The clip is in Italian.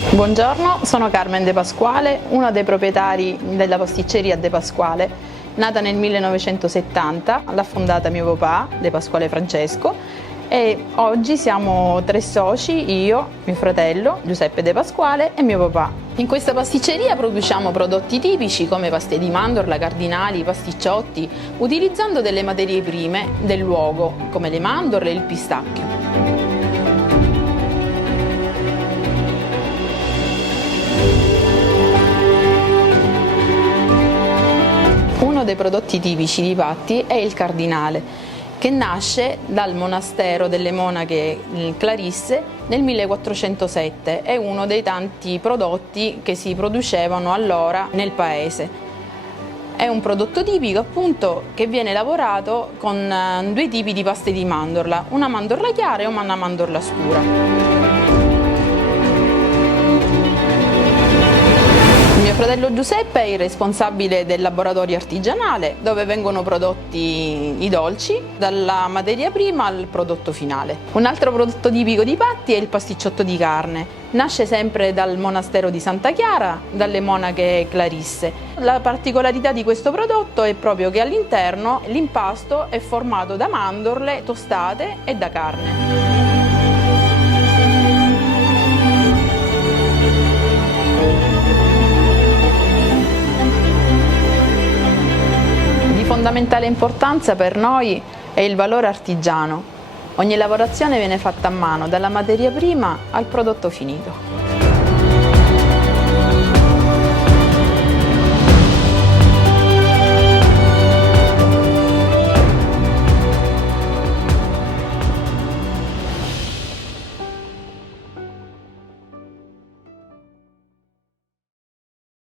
Buongiorno, sono Carmen De Pasquale, uno dei proprietari della pasticceria De Pasquale, nata nel 1970, l'ha fondata mio papà, De Pasquale Francesco, e oggi siamo 3 soci, io, mio fratello Giuseppe De Pasquale e mio papà. In questa pasticceria produciamo prodotti tipici come paste di mandorla, cardinali, pasticciotti, utilizzando delle materie prime del luogo come le mandorle e il pistacchio. Uno dei prodotti tipici di Patti è il cardinale, che nasce dal monastero delle monache Clarisse nel 1407. È uno dei tanti prodotti che si producevano allora nel paese. È un prodotto tipico appunto che viene lavorato con 2 tipi di paste di mandorla, una mandorla chiara e una mandorla scura. Mio fratello Giuseppe è il responsabile del laboratorio artigianale dove vengono prodotti i dolci dalla materia prima al prodotto finale. Un altro prodotto tipico di Patti è il pasticciotto di carne. Nasce sempre dal monastero di Santa Chiara, dalle monache Clarisse. La particolarità di questo prodotto è proprio che all'interno l'impasto è formato da mandorle tostate e da carne. Di fondamentale importanza per noi è il valore artigiano. Ogni lavorazione viene fatta a mano, dalla materia prima al prodotto finito.